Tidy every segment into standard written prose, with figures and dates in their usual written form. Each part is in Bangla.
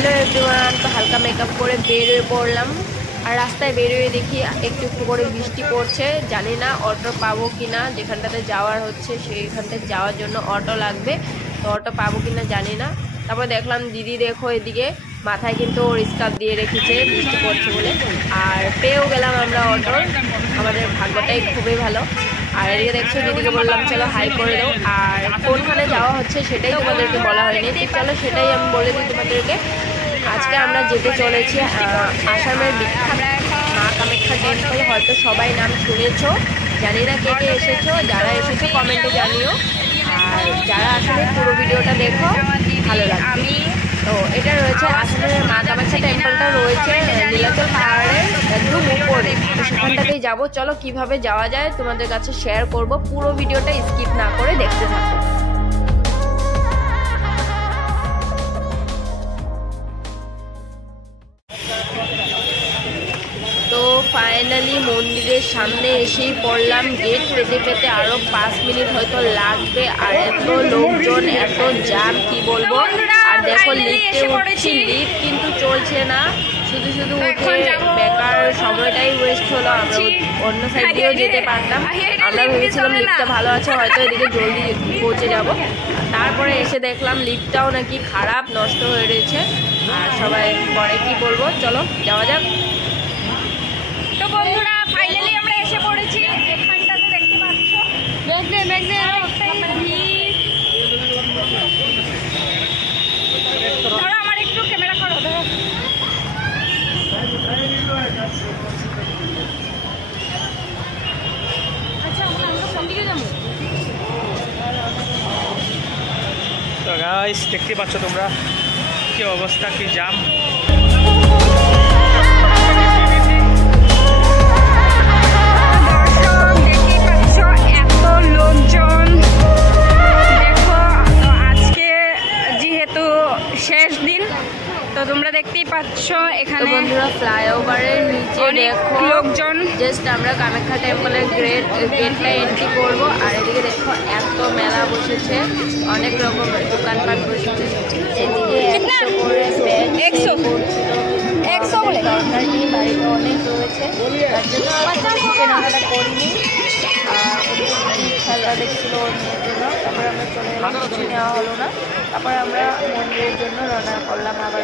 Hello everyone. তো হালকা মেকআপ করে বেরিয়ে পড়লাম, আর রাস্তায় বেরিয়ে দেখি একটু একটু করে বৃষ্টি পড়ছে। জানি না অটো পাবো কিনা, যেখানটাতে যাওয়ার হচ্ছে সেইখানটাতে যাওয়ার জন্য অটো লাগবে, তো অটো পাবো কিনা জানি না। তারপর দেখলাম দিদি, দেখো এদিকে মাথায় কিন্তু ওর স্কার্ফ দিয়ে রেখেছে বৃষ্টি পড়ছে বলে, আর পেয়েও গেলাম আমরা অটো। আমাদের ভাগ্যটাই খুবই ভালো। আর এদিকে দেখছো দিদিকে বললাম চলো হাই করে দাও, আর কোনখানে যাওয়া হচ্ছে সেটাই তোমাদেরকে বলা হয়নি, তো চলো সেটাই আমি বলে দিই তোমাদেরকে। আজকে আমরা যেতে চলেছি আসামের বিখ্যাত মা কামাখ্যা টেম্পল। হয়তো সবাই নাম শুনেছো, জানি না কে কে এসেছো, যারা এসেছো কমেন্টে জানিও, আর যারা আসলে পুরো ভিডিওটা দেখো ভালো লাগবে। তো এটা রয়েছে আসামের মা কামাখ্যা টেম্পলটা রয়েছে নীলাচল পাহাড়ের একদম উপরে, তো সেখানটাতেই যাবো। চলো কিভাবে যাওয়া যায় তোমাদের কাছে শেয়ার করব, পুরো ভিডিওটা স্কিপ না করে দেখতে থাকো। তো ফাইনালি মন্দিরের সামনে এসেই পড়লাম। গেট পেতে পেতে আরো 5 মিনিট হয়তো লাগবে, আর এত লোকজন, এত জ্যাম, কি বলবো। আর দেখো লিফটে উঠছি, লিফট কিন্তু চলছে না, শুধু শুধু উঠে বেকার সময়টাই ওয়েস্ট হলো। আমরা অন্য সাইড দিয়েও যেতে পারতাম, আমরা ভেবেছিলাম লিফটটা ভালো আছে, হয়তো এদিকে জলদি পৌঁছে যাব। তারপরে এসে দেখলাম লিফটটাও নাকি খারাপ, নষ্ট হয়ে রয়েছে। আর সবাই পরে কি বলবো, চলো যাওয়া যাক। তো বন্ধুরা ফাইনালি আমরা এসে পড়েছি, এখানটাতে দেখতে পাচ্ছ ধরো আমার একটু ক্যামেরা করো, ধরো। আচ্ছা আমরা কোন দিকে যাবো? তো গাইস দেখতে পাচ্ছ তোমরা কি অবস্থা, কি জ্যাম। লোকজন দেখো, আজকে যেহেতু শেষ দিন, তো তোমরা দেখতেই পাচ্ছ এখানে বন্ধুরা ফ্লাইওভারের নিচে দেখো লোকজন। জাস্ট আমরা কামাখ্যা টেম্পলের গেটটা এন্ট্রি করবো, আর এদিকে দেখো এত মেলা বসেছে, অনেক রকমের দোকানপাট বসেছে। এদিকে 100 করে ব্যাগ 100 বলে দরকার নেই, বাড়িতে অনেক রয়েছে, তার জন্য কেনাকাটা করিনি। খেলা দেখছিল ওর মেয়ের জন্য, তারপরে আমরা চলে এলাম, কিছু নেওয়া হলো না। তারপরে আমরা মন্দিরের জন্য রওনা করলাম আবার।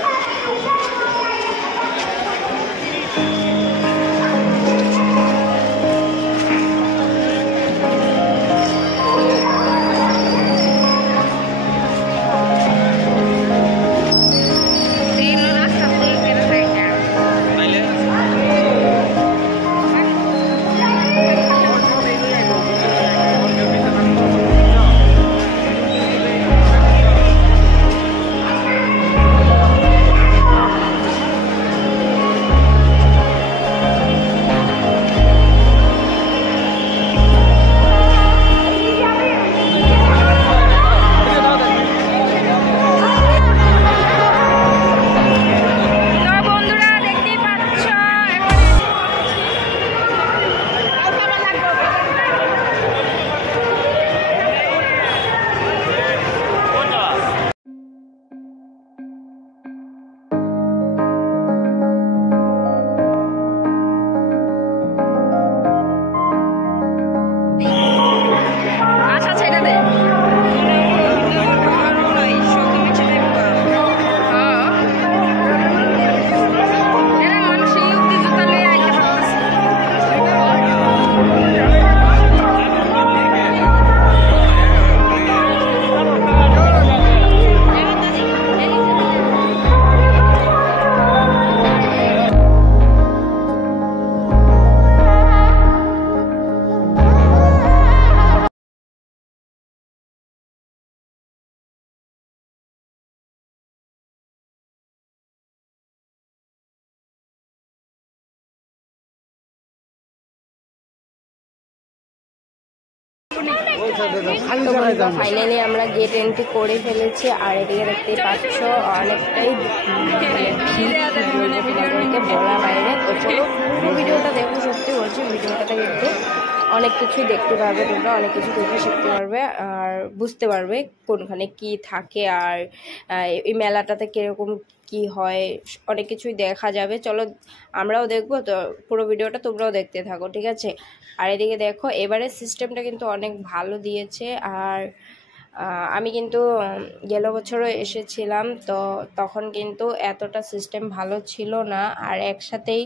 ফাইনালি আমরা গেট এন্ট্রি করে ফেলেছি, আর এদিকে দেখতে পাচ্ছ অনেকটাই ভিড় তোমাদেরকে বলা বাইরে। তো চলো পুরো ভিডিওটা দেখো, সত্যি বলছি ভিডিওটা কিন্তু অনেক কিছুই দেখতে পারবে, তোমরা অনেক কিছু দেখে শিখতে পারবে আর বুঝতে পারবে কোনখানে কি থাকে আর এই মেলাটাতে কীরকম কি হয়, অনেক কিছুই দেখা যাবে। চলো আমরাও দেখবো, তো পুরো ভিডিওটা তোমরাও দেখতে থাকো, ঠিক আছে। আর এদিকে দেখো এবারে সিস্টেমটা কিন্তু অনেক ভালো দিয়েছে। আর আমি কিন্তু গেল বছরও এসেছিলাম, তো তখন কিন্তু এতটা সিস্টেম ভালো ছিল না, আর একসাথেই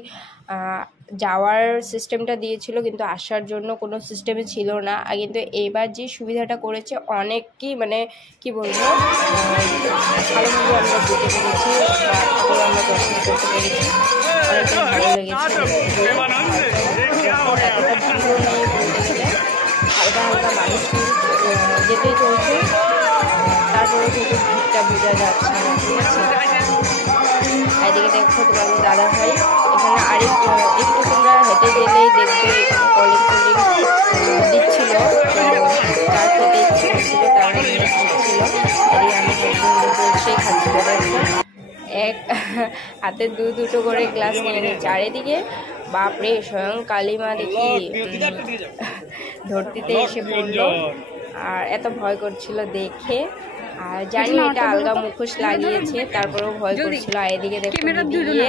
যাওয়ার সিস্টেমটা দিয়েছিল কিন্তু আসার জন্য কোনো সিস্টেমে ছিল না। কিন্তু এবার যে সুবিধাটা করেছে অনেকই মানে কি বলবো ভালোভাবে আমরা যেতে পেরেছি বা ঠাকুর আমরা দর্শন করতে পেরেছি, অনেকটাই ভালো লেগেছে। এতটা ভিড়ও নেই বলতে গেলে, হালকা হালকা মানুষ যেতেই চলছে, তারপরে কিন্তু ভিড়টা বোঝা যাচ্ছে না, ঠিক আছে। এদিকে দেখো তোমাদের দাদা ভাই এখানে আরেকটু তোমরা হেঁটে গেলেই দেখবে কলিং টলিং দিচ্ছিল, যার খেতে ইচ্ছে করছিল তারা দিচ্ছিল। এদিকে আমি বসেই খাচ্ছিল, দেখো এক হাতে দুটো করে গ্লাস নিয়ে নিচ্ছে। চারিদিকে বাপরে স্বয়ং কালীমা দেখি ধরতিতে এসে পড়লো, আর এত ভয় করছিল দেখে। আর জানি এটা আলগা মুখোশ লাগিয়েছে, তারপরেও ভয় করছিল। আর এদিকে দেখো গিয়ে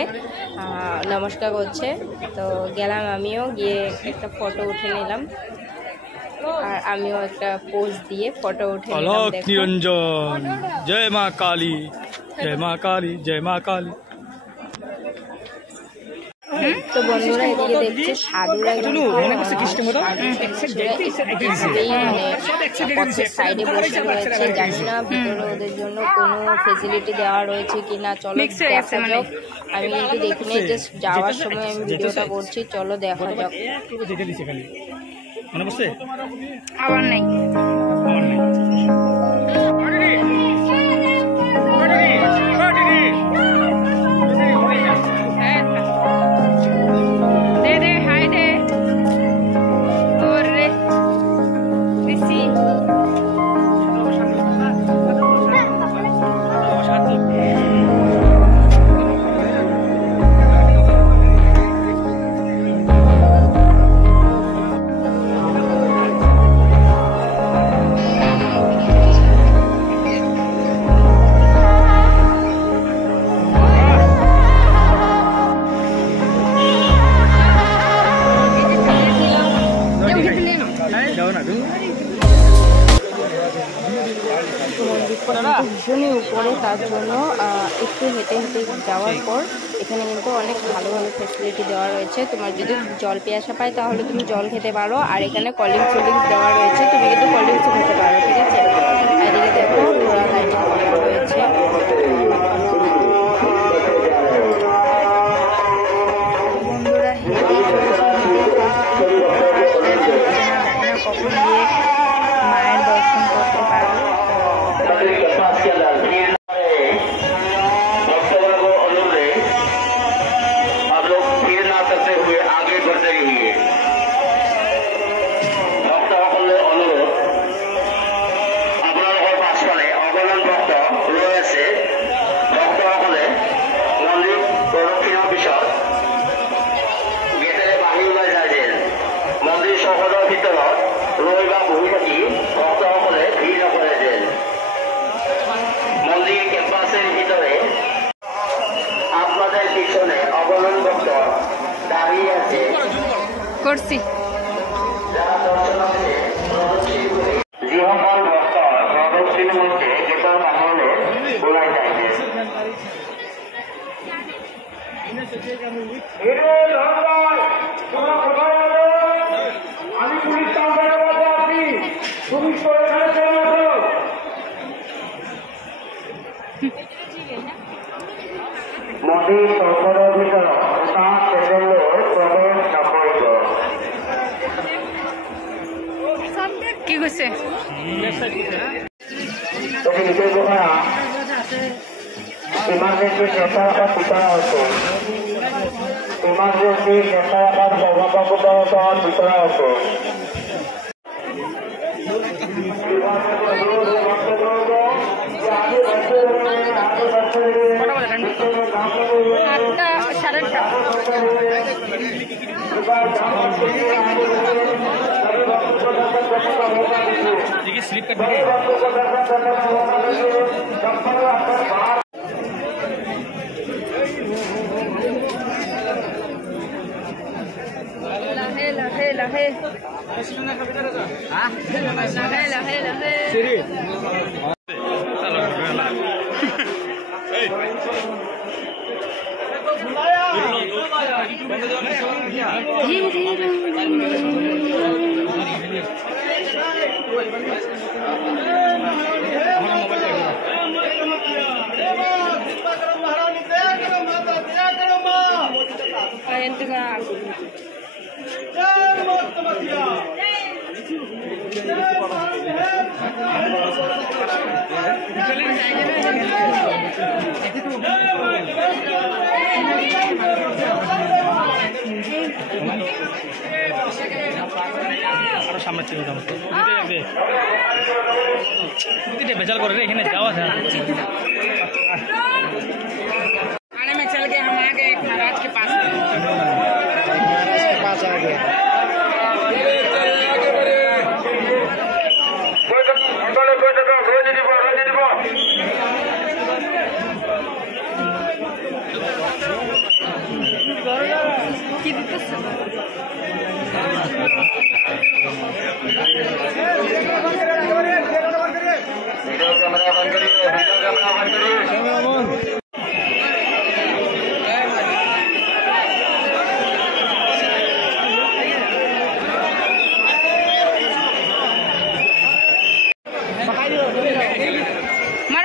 নমস্কার করছে, তো গেলাম আমিও গিয়ে একটা ফটো উঠে নিলাম, আর আমিও একটা পোজ দিয়ে ফটো উঠে নিলাম। নিরঞ্জন, জয় মা কালী, জয় মা কালী, জয় মা কালী। তো বন্ধুরা এদিকে দেখছে সাধুরা পথের সাইডে বসে রয়েছে, জানি না ভিতরে ওদের জন্য কোনো ফেসিলিটি দেওয়া রয়েছে কিনা, চলো দেখা যাক। আমি কিন্তু দেখিনি, জাস্ট যাওয়ার সময় আমি ভিডিওটা করছি, চলো দেখা যাক। আবার নাই ভীষণই উপরে, তার জন্য একটু হেঁটে হেঁটে যাওয়ার পর এখানে কিন্তু অনেক ভালো ভালো ফ্যাসিলিটি দেওয়া রয়েছে। তোমার যদি জল পেয়াসা পায় তাহলে তুমি জল খেতে পারো, আর এখানে কোল্ড ড্রিঙ্কস দেওয়া রয়েছে, তুমি কিন্তু কোল্ড ড্রিঙ্কসও খেতে পারো, ঠিক আছে। এদিকে দেখো ঘোড়া গাড়ি করা রয়েছে। বন্ধুরা হেঁটেই চলছে, কখন গিয়ে মায়ের দর্শন করতে পারবো। করছি আমি পুলিশ কাউন্টারের মধ্যে আছি, তুমি এখানে চলে আসো। মোদী সরকারের ভিতরে কি করছে ইমার্জেন্সি নেতা রাখার ঠিকানা হচ্ছে, ইমার্জেন্সি নেতা রাখার সর্বাপক ঠিকানা হচ্ছে। সাড়ে 8টা देखिए स्लिप कर दीजिए। लहे लहे लहे लहे लहे लहे সামনে থেকে যাবো भेजल कर रहे जावा था आने में चल गए हम आ गए महाराज के पास आ गए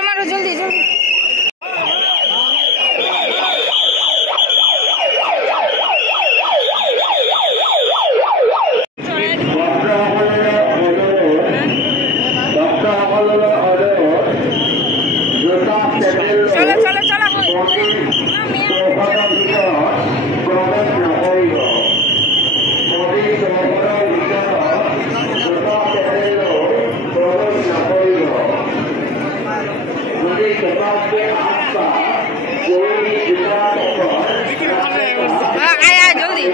मारो जल्दी जल्दी चलो चलो चलो आया जल्दी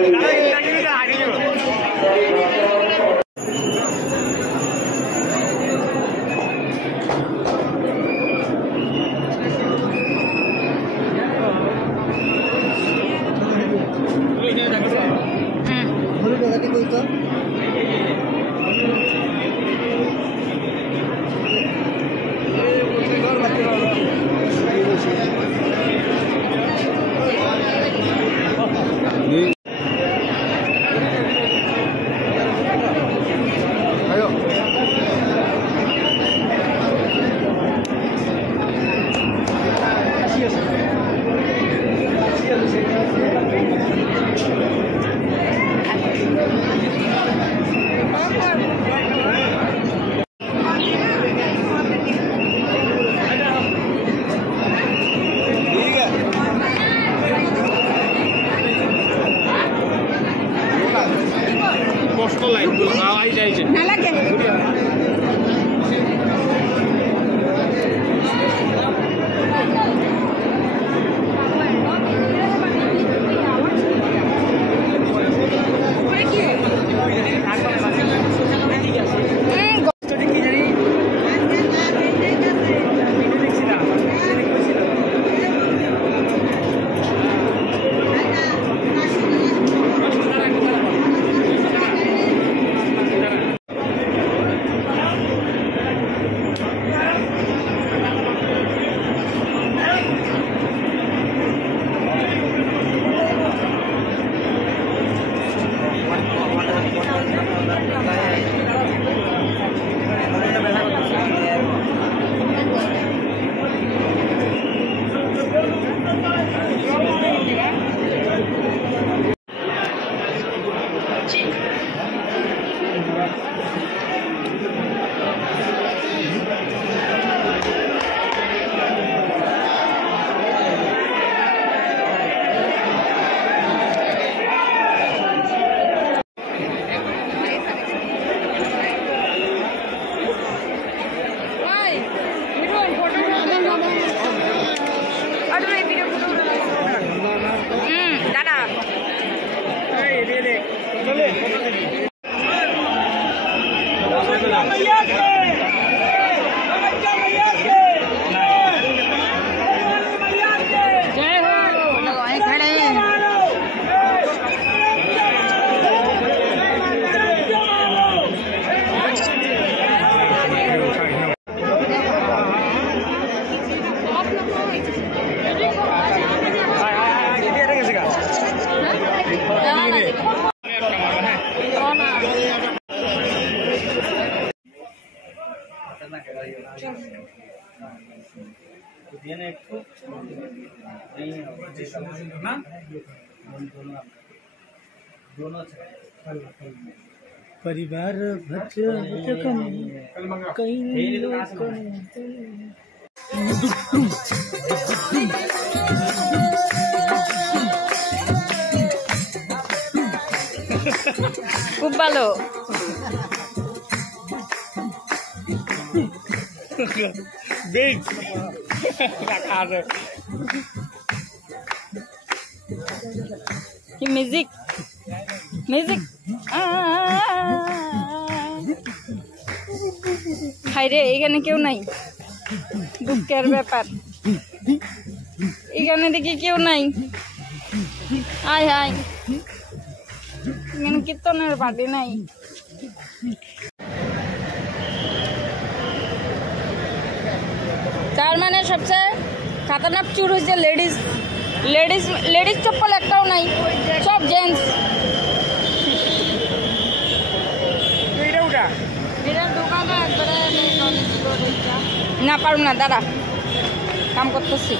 ठीक है परिवार कहीं খুব ভালো बिग কি মিউজিক মিউজিক হাইরে এখানে কেউ নাই দুঃখের ব্যাপার এখানে দেখি কেউ নাই আয় হায় এখানে কীর্তনের পার্টি নাই তার মানে সবচেয়ে খাতারনাক চুর হয়েছে লেডিস লেডিস লেডিস চপ্পল একটাও নাই সব জেন্টস দোকানে একবারে না পারুম না দাঁড়া কাম করতেছি